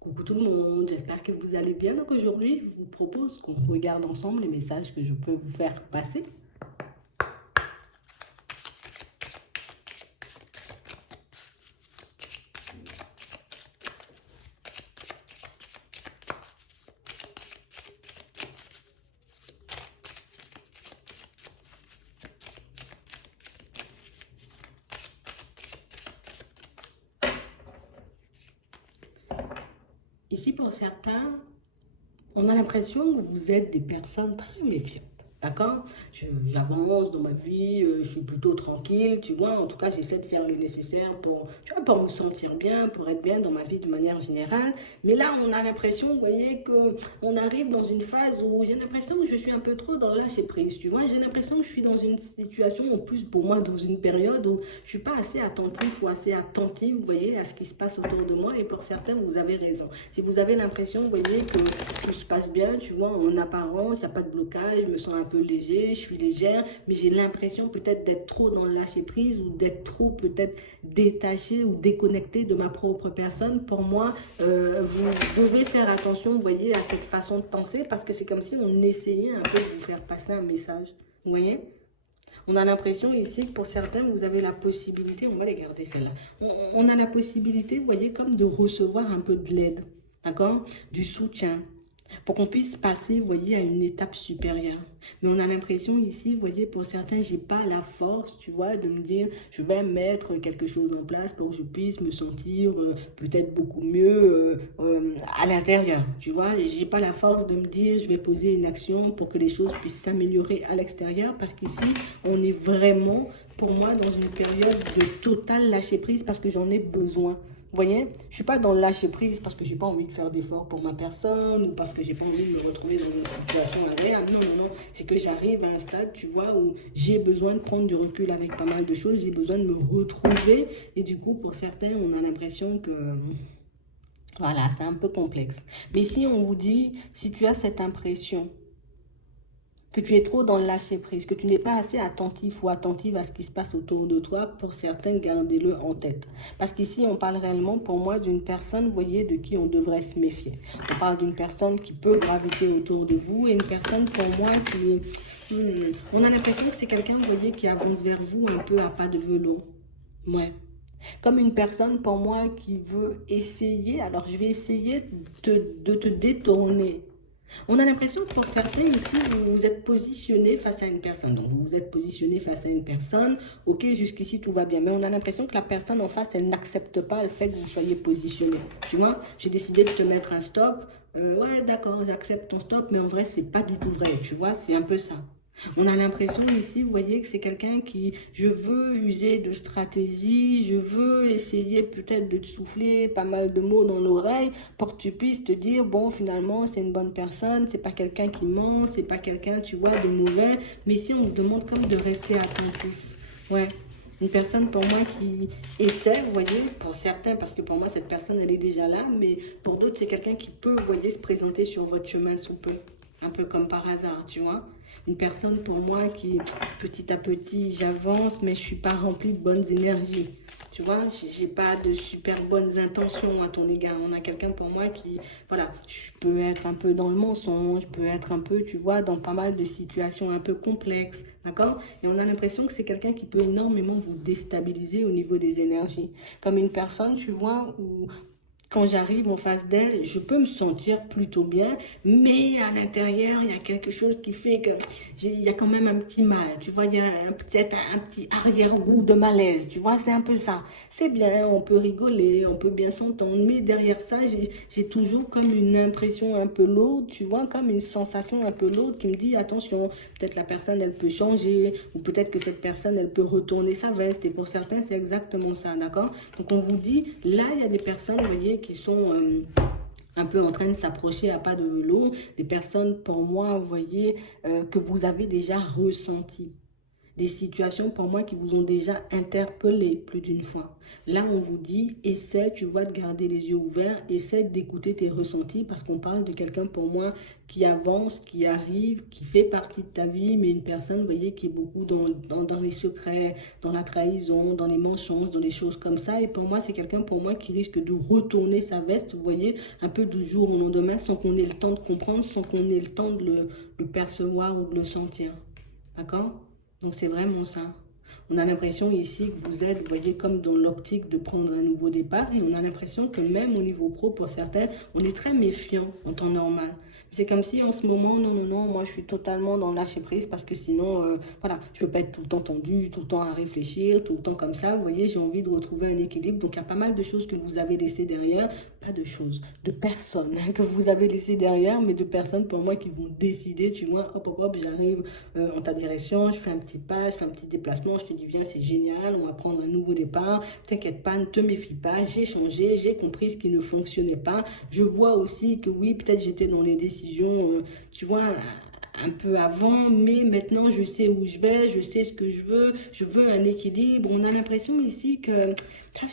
Coucou tout le monde, j'espère que vous allez bien. Donc aujourd'hui, je vous propose qu'on regarde ensemble les messages que je peux vous faire passer. Ici, pour certains, on a l'impression que vous êtes des personnes très méfiantes. D'accord? J'avance dans ma vie, je suis plutôt tranquille, tu vois. En tout cas, j'essaie de faire le nécessaire pour, tu vois, pour me sentir bien, pour être bien dans ma vie de manière générale. Mais là, on a l'impression, vous voyez, qu'on arrive dans une phase où j'ai l'impression que je suis un peu trop dans le lâcher prise, tu vois. J'ai l'impression que je suis dans une situation, en plus pour moi, dans une période où je suis pas assez attentif ou assez attentive, vous voyez, à ce qui se passe autour de moi. Et pour certains, vous avez raison. Si vous avez l'impression, vous voyez, que tout se passe bien, tu vois, en apparence, il n'y a pas de blocage, je me sens un peu léger, je suis légère, mais j'ai l'impression peut-être d'être trop dans le lâcher prise ou d'être trop peut-être détaché ou déconnecté de ma propre personne. Pour moi, vous devez faire attention, vous voyez, à cette façon de penser parce que c'est comme si on essayait un peu de vous faire passer un message. Vous voyez? On a l'impression ici que pour certains, vous avez la possibilité, on va les garder celle-là, on a la possibilité, vous voyez, comme de recevoir un peu de l'aide, d'accord? Du soutien, pour qu'on puisse passer, vous voyez, à une étape supérieure. Mais on a l'impression ici, vous voyez, pour certains, j'ai pas la force, tu vois, de me dire, je vais mettre quelque chose en place pour que je puisse me sentir peut-être beaucoup mieux à l'intérieur, tu vois. J'ai pas la force de me dire, je vais poser une action pour que les choses puissent s'améliorer à l'extérieur, parce qu'ici, on est vraiment, pour moi, dans une période de total lâcher prise parce que j'en ai besoin. Vous voyez, je ne suis pas dans le lâcher prise parce que j'ai pas envie de faire d'efforts pour ma personne ou parce que j'ai pas envie de me retrouver dans une situation agréable. Non, non, non. C'est que j'arrive à un stade, tu vois, où j'ai besoin de prendre du recul avec pas mal de choses. J'ai besoin de me retrouver. Et du coup, pour certains, on a l'impression que, voilà, c'est un peu complexe. Mais si on vous dit, si tu as cette impression que tu es trop dans le lâcher prise, que tu n'es pas assez attentif ou attentive à ce qui se passe autour de toi, pour certains, gardez-le en tête. Parce qu'ici, on parle réellement, pour moi, d'une personne, vous voyez, de qui on devrait se méfier. On parle d'une personne qui peut graviter autour de vous et une personne, pour moi, on a l'impression que c'est quelqu'un, vous voyez, qui avance vers vous un peu à pas de velours. Ouais. Comme une personne, pour moi, qui veut essayer, alors je vais essayer de te détourner. On a l'impression que pour certains ici, vous vous êtes positionné face à une personne. Donc, vous vous êtes positionné face à une personne. Ok, jusqu'ici, tout va bien. Mais on a l'impression que la personne en face, elle n'accepte pas le fait que vous soyez positionné. Tu vois, j'ai décidé de te mettre un stop. Ouais, d'accord, j'accepte ton stop. Mais en vrai, c'est pas du tout vrai. Tu vois, c'est un peu ça. On a l'impression ici, vous voyez, que c'est quelqu'un qui, je veux user de stratégie, je veux essayer peut-être de te souffler pas mal de mots dans l'oreille pour que tu puisses te dire, bon, finalement, c'est une bonne personne, c'est pas quelqu'un qui ment, c'est pas quelqu'un, tu vois, de mauvais. Mais si on vous demande comme de rester attentif, ouais. Une personne pour moi qui essaie, vous voyez, pour certains, parce que pour moi cette personne elle est déjà là, mais pour d'autres c'est quelqu'un qui peut, vous voyez, se présenter sur votre chemin sous peu. Un peu comme par hasard, tu vois. Une personne pour moi qui, petit à petit, j'avance, mais je suis pas remplie de bonnes énergies. Tu vois, j'ai pas de super bonnes intentions à ton égard. On a quelqu'un pour moi qui, voilà, je peux être un peu dans le mensonge, je peux être un peu, tu vois, dans pas mal de situations un peu complexes, d'accord? Et on a l'impression que c'est quelqu'un qui peut énormément vous déstabiliser au niveau des énergies. Comme une personne, tu vois, où quand j'arrive en face d'elle, je peux me sentir plutôt bien, mais à l'intérieur, il y a quelque chose qui fait que il y a quand même un petit mal, tu vois, il y a peut-être un petit arrière-goût de malaise, tu vois, c'est un peu ça. C'est bien, on peut rigoler, on peut bien s'entendre, mais derrière ça, j'ai toujours comme une impression un peu lourde, tu vois, comme une sensation un peu lourde qui me dit, attention, peut-être la personne, elle peut changer, ou peut-être que cette personne, elle peut retourner sa veste, et pour certains, c'est exactement ça, d'accord? Donc on vous dit, là, il y a des personnes, vous voyez, qui sont un peu en train de s'approcher à pas de velours, des personnes pour moi, vous voyez, que vous avez déjà ressenti. des situations pour moi qui vous ont déjà interpellé plus d'une fois. Là, on vous dit, essaie, tu vois, de garder les yeux ouverts, essaie d'écouter tes ressentis parce qu'on parle de quelqu'un pour moi qui avance, qui arrive, qui fait partie de ta vie, mais une personne, vous voyez, qui est beaucoup dans les secrets, dans la trahison, dans les mensonges, dans les choses comme ça. Et pour moi, c'est quelqu'un pour moi qui risque de retourner sa veste, vous voyez, un peu du jour au lendemain sans qu'on ait le temps de comprendre, sans qu'on ait le temps de le percevoir ou de le sentir. D'accord? Donc c'est vraiment ça. On a l'impression ici que vous êtes, vous voyez, comme dans l'optique de prendre un nouveau départ. Et on a l'impression que même au niveau pro, pour certains, on est très méfiant en temps normal. C'est comme si en ce moment, non, non, non, moi je suis totalement dans le lâcher prise parce que sinon, voilà, je ne veux pas être tout le temps tendu, tout le temps à réfléchir, tout le temps comme ça. Vous voyez, j'ai envie de retrouver un équilibre. Donc il y a pas mal de choses que vous avez laissées derrière. Pas de choses, de personnes que vous avez laissées derrière, mais de personnes pour moi qui vont décider, tu vois, hop, hop, hop, j'arrive en ta direction, je fais un petit pas, je fais un petit déplacement, je te dis, viens, c'est génial, on va prendre un nouveau départ, t'inquiète pas, ne te méfie pas, j'ai changé, j'ai compris ce qui ne fonctionnait pas. Je vois aussi que oui, peut-être j'étais dans les décisions, tu vois, un peu avant, mais maintenant je sais où je vais, je sais ce que je veux un équilibre. On a l'impression ici que,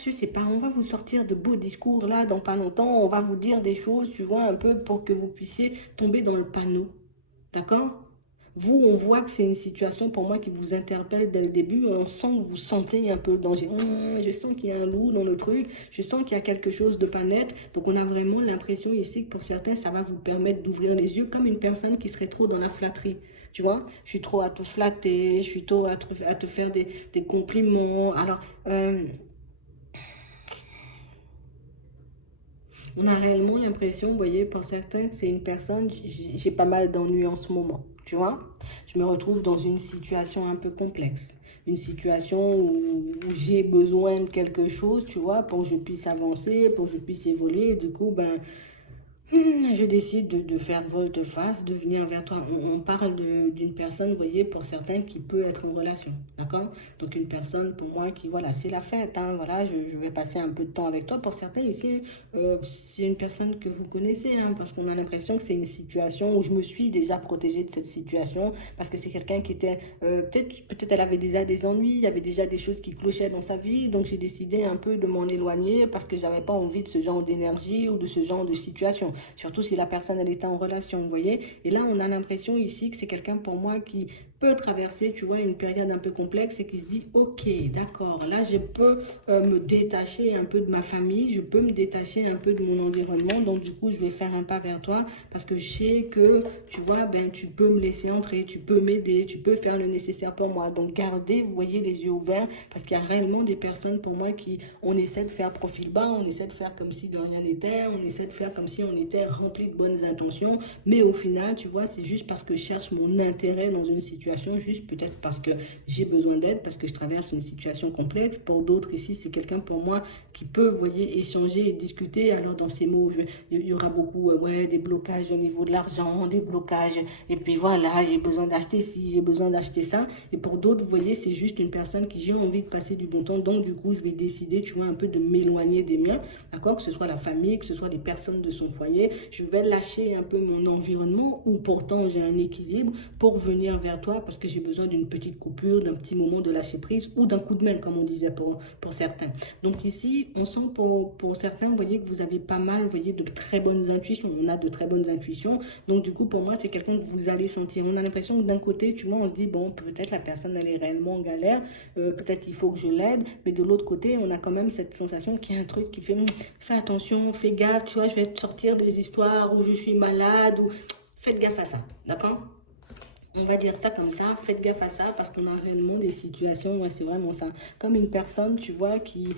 je sais pas, on va vous sortir de beaux discours là dans pas longtemps, on va vous dire des choses, tu vois, un peu pour que vous puissiez tomber dans le panneau. D'accord? Vous, on voit que c'est une situation pour moi qui vous interpelle dès le début. On sent que vous sentez un peu le danger. Je sens qu'il y a un loup dans le truc. Je sens qu'il y a quelque chose de pas net. Donc, on a vraiment l'impression ici que pour certains, ça va vous permettre d'ouvrir les yeux comme une personne qui serait trop dans la flatterie. Tu vois, je suis trop à te flatter, je suis trop à te faire des compliments. Alors, on a réellement l'impression, vous voyez, pour certains, que c'est une personne, j'ai pas mal d'ennuis en ce moment, tu vois. Je me retrouve dans une situation un peu complexe, une situation où j'ai besoin de quelque chose, tu vois, pour que je puisse avancer, pour que je puisse évoluer. Et du coup, ben, je décide de faire volte-face, de venir vers toi. On parle d'une personne, vous voyez, pour certains, qui peut être en relation, d'accord? Donc, une personne, pour moi, qui, voilà, c'est la fête, hein, voilà, je vais passer un peu de temps avec toi. Pour certains, ici, c'est une personne que vous connaissez, hein, parce qu'on a l'impression que c'est une situation où je me suis déjà protégée de cette situation, parce que c'est quelqu'un qui était, peut-être elle avait déjà des ennuis, il y avait déjà des choses qui clochaient dans sa vie, donc j'ai décidé un peu de m'en éloigner, parce que j'avais pas envie de ce genre d'énergie ou de ce genre de situation. Surtout si la personne, elle était en relation, vous voyez. Et là, on a l'impression ici que c'est quelqu'un pour moi qui peut traverser, tu vois, une période un peu complexe et qui se dit, ok, d'accord, là, je peux me détacher un peu de ma famille, je peux me détacher un peu de mon environnement. Donc, du coup, je vais faire un pas vers toi parce que je sais que, tu vois, ben, tu peux me laisser entrer, tu peux m'aider, tu peux faire le nécessaire pour moi. Donc, gardez, vous voyez, les yeux ouverts parce qu'il y a réellement des personnes pour moi qui, on essaie de faire profil bas, on essaie de faire comme si de rien n'était, on essaie de faire comme si on était rempli de bonnes intentions, mais au final, tu vois, c'est juste parce que je cherche mon intérêt dans une situation, juste peut-être parce que j'ai besoin d'aide, parce que je traverse une situation complexe. Pour d'autres ici, c'est quelqu'un pour moi qui peut, vous voyez, échanger et discuter. Alors dans ces mots, il y aura beaucoup, ouais, des blocages au niveau de l'argent, des blocages, et puis voilà, j'ai besoin d'acheter ci, j'ai besoin d'acheter ça. Et pour d'autres, vous voyez, c'est juste une personne qui j'ai envie de passer du bon temps, donc du coup, je vais décider, tu vois, un peu de m'éloigner des miens, d'accord, que ce soit la famille, que ce soit des personnes de son foyer. Je vais lâcher un peu mon environnement où pourtant j'ai un équilibre pour venir vers toi parce que j'ai besoin d'une petite coupure, d'un petit moment de lâcher prise ou d'un coup de main, comme on disait pour certains. Donc ici, on sent pour certains, vous voyez que vous avez pas mal, vous voyez, de très bonnes intuitions. On a de très bonnes intuitions. Donc du coup, pour moi, c'est quelqu'un que vous allez sentir. On a l'impression que d'un côté, tu vois, on se dit, bon, peut-être la personne, elle est réellement en galère, peut-être il faut que je l'aide, mais de l'autre côté, on a quand même cette sensation qu'il y a un truc qui fait, fais attention, fais gaffe, tu vois, je vais te sortir des histoires où je suis malade, ou faites gaffe à ça, d'accord? On va dire ça comme ça, faites gaffe à ça parce qu'on a réellement des situations, ouais, c'est vraiment ça. Comme une personne, tu vois, qui,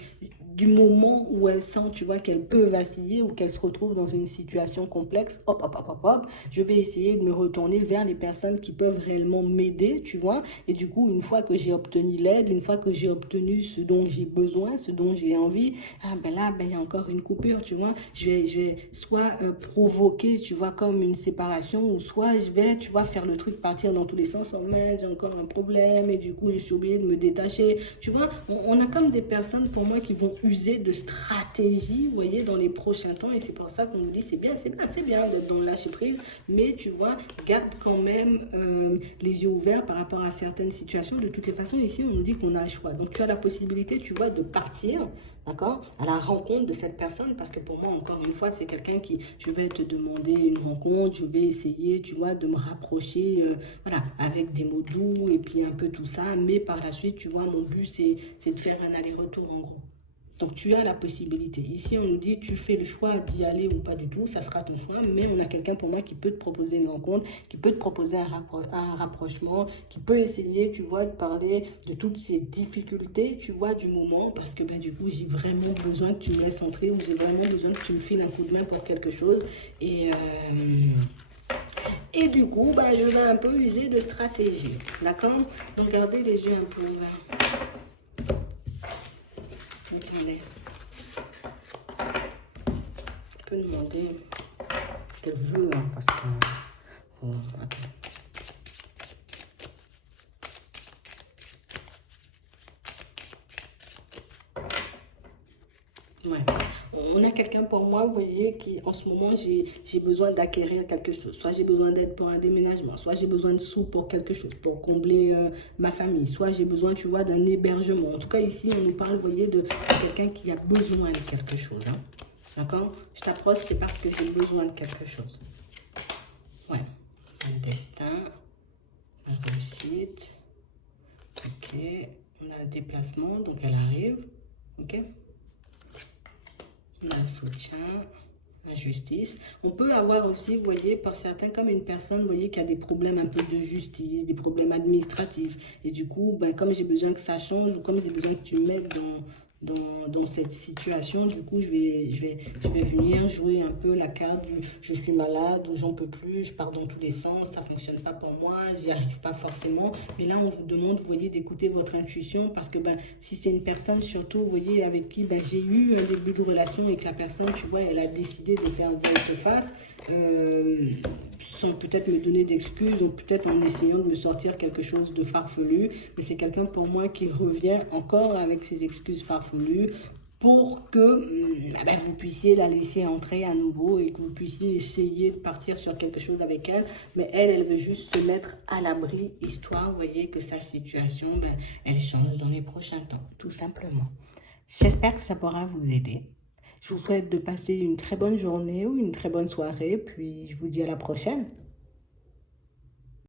du moment où elle sent, tu vois, qu'elle peut vaciller ou qu'elle se retrouve dans une situation complexe, hop, hop, hop, hop, hop, je vais essayer de me retourner vers les personnes qui peuvent réellement m'aider, tu vois. Et du coup, une fois que j'ai obtenu l'aide, une fois que j'ai obtenu ce dont j'ai besoin, ce dont j'ai envie, ah ben là, ben il y a encore une coupure, tu vois. Je vais soit provoquer, tu vois, comme une séparation, ou soit je vais, tu vois, faire le truc partir partir dans tous les sens, en main, j'ai encore un problème, et du coup, je suis obligée de me détacher. Tu vois, on a comme des personnes, pour moi, qui vont user de stratégies, vous voyez, dans les prochains temps, et c'est pour ça qu'on nous dit, c'est bien d'être dans le lâcher-prise, mais tu vois, garde quand même les yeux ouverts par rapport à certaines situations. De toutes les façons, ici, on nous dit qu'on a un choix. Donc, tu as la possibilité, tu vois, de partir, d'accord, à la rencontre de cette personne, parce que pour moi, encore une fois, c'est quelqu'un qui, je vais te demander une rencontre, je vais essayer, tu vois, de me rapprocher, voilà, avec des mots doux et puis un peu tout ça, mais par la suite, tu vois, mon but, c'est de faire un aller-retour en gros. Donc, tu as la possibilité. Ici, on nous dit, tu fais le choix d'y aller ou pas du tout, ça sera ton choix, mais on a quelqu'un pour moi qui peut te proposer une rencontre, qui peut te proposer un rapprochement, qui peut essayer, tu vois, de parler de toutes ces difficultés, tu vois, du moment, parce que, ben, du coup, j'ai vraiment besoin que tu me laisses entrer ou j'ai vraiment besoin que tu me files un coup de main pour quelque chose. Et du coup, ben, je vais un peu user de stratégie, d'accord? Donc, gardez les yeux un peu ouverts. Regardez. Je peux demander ce qu'elle veut, hein, parce que... Oh, attends. Ouais. On a quelqu'un pour moi, vous voyez, qui en ce moment, j'ai besoin d'acquérir quelque chose. Soit j'ai besoin d'aide pour un déménagement, soit j'ai besoin de sous pour quelque chose, pour combler ma famille, soit j'ai besoin, tu vois, d'un hébergement. En tout cas, ici, on nous parle, vous voyez, de quelqu'un qui a besoin de quelque chose. Hein. D'accord? Je t'approche, c'est parce que j'ai besoin de quelque chose. Ouais. Le destin, la réussite. Ok. On a le déplacement, donc elle arrive. Ok? On a le soutien, la justice. On peut avoir aussi, vous voyez, par certains, comme une personne, vous voyez, qui a des problèmes un peu de justice, des problèmes administratifs. Et du coup, ben, comme j'ai besoin que ça change, ou comme j'ai besoin que tu m'aides dans cette situation, du coup, je vais venir jouer un peu la carte du je suis malade ou j'en peux plus, je pars dans tous les sens, ça fonctionne pas pour moi, j'y arrive pas forcément. Mais là, on vous demande, vous voyez, d'écouter votre intuition parce que ben, si c'est une personne surtout, vous voyez, avec qui ben, j'ai eu un début de relation et que la personne, tu vois, elle a décidé de faire volte-face, sans peut-être me donner d'excuses ou peut-être en essayant de me sortir quelque chose de farfelu. Mais c'est quelqu'un pour moi qui revient encore avec ses excuses farfelues pour que ben, vous puissiez la laisser entrer à nouveau et que vous puissiez essayer de partir sur quelque chose avec elle. Mais elle veut juste se mettre à l'abri, histoire, vous voyez, que sa situation, ben, elle change dans les prochains temps, tout simplement. J'espère que ça pourra vous aider. Je vous souhaite de passer une très bonne journée ou une très bonne soirée, puis je vous dis à la prochaine.